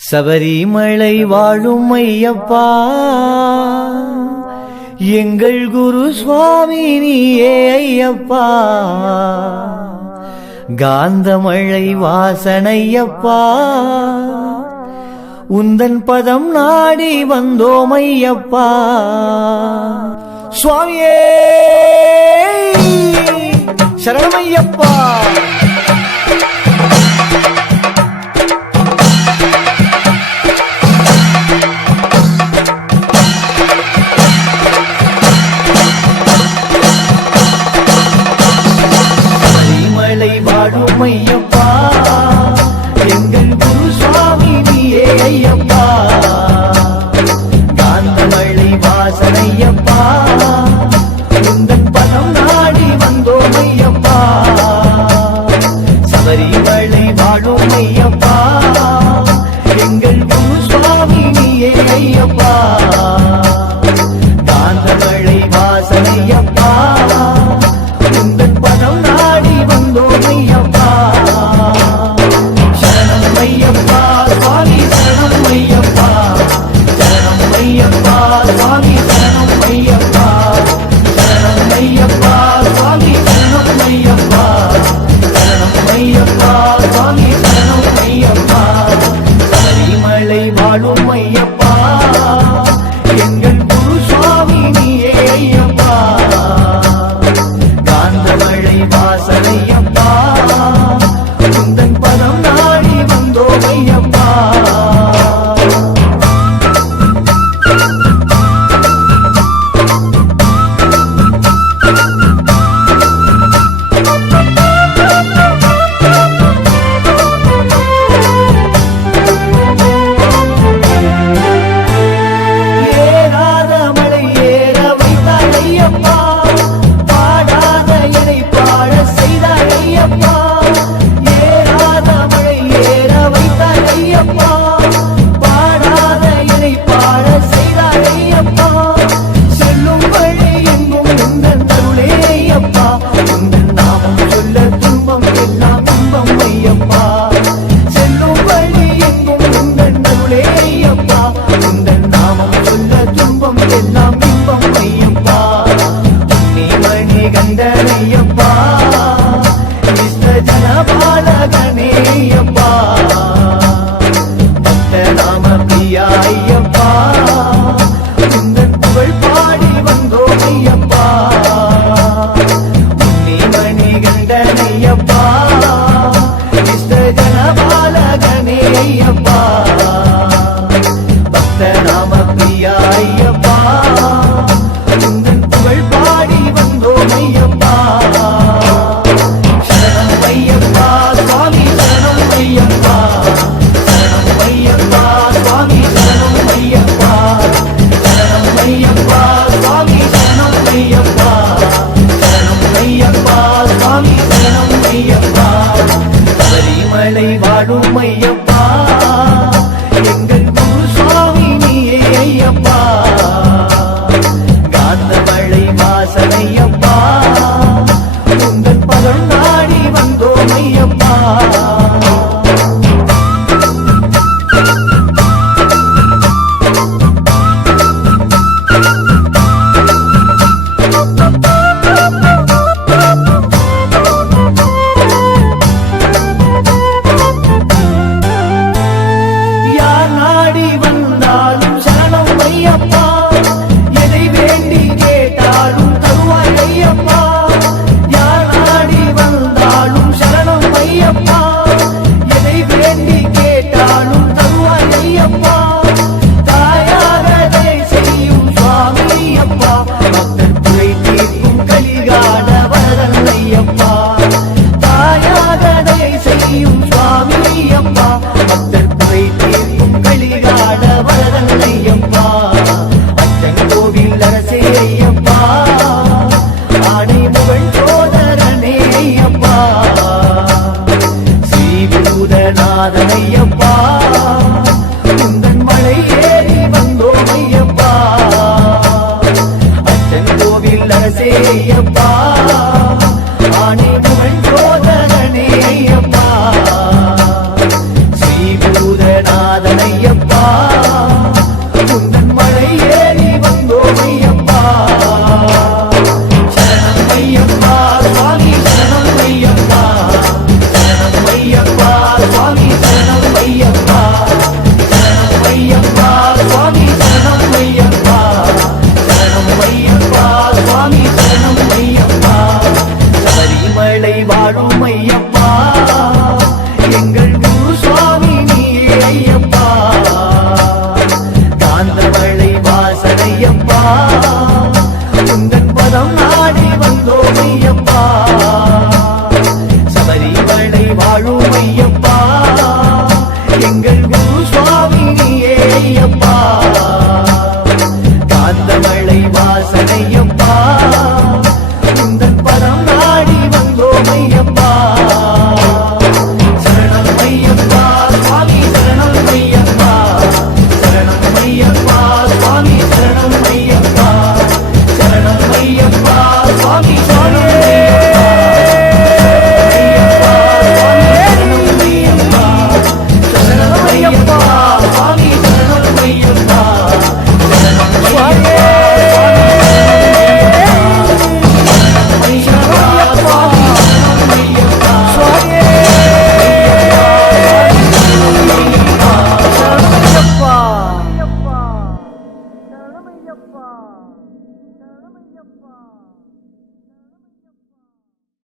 சபரிமலை வாழும் ஐயப்பா, எங்கள் குரு சுவாமி நீயே ஐயப்பா. காந்தமழை வாசனையப்பா, உந்தன் பதம் நாடி வந்தோம் ஐயப்பா. சுவாமியே சரணமையப்பா. வாழும் ஐயப்பா, எங்கள் குரு சுவாமி நீயே ஐயப்பா. காந்தமழை வாசனையப்பா, உந்தன் பதம் நாடி வந்தோம் ஐயப்பா. சபரிமலை வாழும் ஐயப்பா, எங்கள் குரு சுவாமி நீயே ஐயப்பா. காந்தமழை வாசனையப்பா, உந்தன் பதம் நாடி வந்தோம் ஐயப்பா. சரணம் ஐயப்பா சுவாமி, சரணம் ஐயப்பா. சரணம் ஐயப்பா சுவாமி, சரணம் ஐயப்பா. சரணம் ஐயப்பா சுவாமி, சரணம் ஐயப்பா. சரணம் ஐயப்பா சுவாமி, சரணம் ஐயப்பா. சபரிமலை வாழும் ஐயப்பா, எங்கள் குரு சுவாமி நீயே ஐயப்பா. காந்தமழை வாசனையப்பா, உந்தன் பதம் நாடி வந்தோம் ஐயப்பா. ஏறாத மலை ஏற வைத்தாய் ஐயப்பா, பாடாத என்னை பாட செய்தாய் ஐயப்பா. ஏறாத மலை ஏற வைத்தாய் ஐயப்பா, பாடாத என்னை பாட செய்தாய் ஐயப்பா. செல்லும் வழி எங்கும் உந்தன் அருளே ஐயப்பா. உந்தன் நாமம் சொல்ல துன்பம் எல்லாம் இன்பம் ஐயப்பா. செல்லும் வழி எங்கும் உந்தன் அருளே ஐயப்பா. உந்தன் நாமம் சொல்ல துன்பம் எல்லாம் இன்பம் ஐயப்பா. நீ மணி கண்டனையப்பா, கிருஷ்ண ஜனபாலகனே ஐயப்பா. பக்த நாம பிரியா ஐயப்பா, உந்தன் புகழ் பாடி வந்தோம் ஐயப்பா. நீ மணி கண்டனையப்பா, கிருஷ்ண ஜனபாலகனே ஐயப்பா. பக்த நாம பிரியா ஐயப்பா, உந்தன் புகழ் பாடி வந்தோம் ஐயப்பா. சரணம் ஐயப்பா சுவாமி, சரணம் ஐயப்பா. சரணம் ஐயப்பா சுவாமி, சரணம் ஐயப்பா. சரணம் ஐயப்பா சுவாமி, சரணம் ஐயப்பா. சரணம் ஐயப்பா சுவாமி, சரணம் ஐயப்பா. சபரிமலை வாழும் ஐயப்பா, எங்கள் குரு சுவாமி நீயே ஐயப்பா. காந்தமழை வாசனையப்பா, உந்தன் பதம் நாடி வந்தோம் ஐயப்பா. யார் நாடி வந்தாலும் சரணம் ஐயப்பா, எதை வேண்டி கேட்டாலும் தருவாய் ஐயப்பா. யார் நாடி வந்தாலும் சரணம் ஐயப்பா, எதை வேண்டி கேட்டாலும் தருவாய் ஐயப்பா. தாயாக தயை செய்யும் சுவாமி ஐயப்பா, பக்தர் குறை தீர்க்கும் கலிகாண வரதன் ஐயப்பா. தாயாக தயை செய்யும் சுவாமி ஐயப்பா, பக்தர் குறை தீர்க்கும் கலிகாண வரதன் ஐயப்பா. அச்சங்கோவில் அரசே ஐயப்பா, ஆணை முகழ் சோதரனே ஐயப்பா. ஸ்ரீபூதநாதன் ஐயப்பா, உந்தன் மலை ஏறி வந்தோம் ஐயப்பா. அச்சங்கோவில் அரசே ஐயப்பா, ஆணை முகழ் சோதரனே ஐயப்பா. ஸ்ரீபூதநாதன் சரணமையப்பா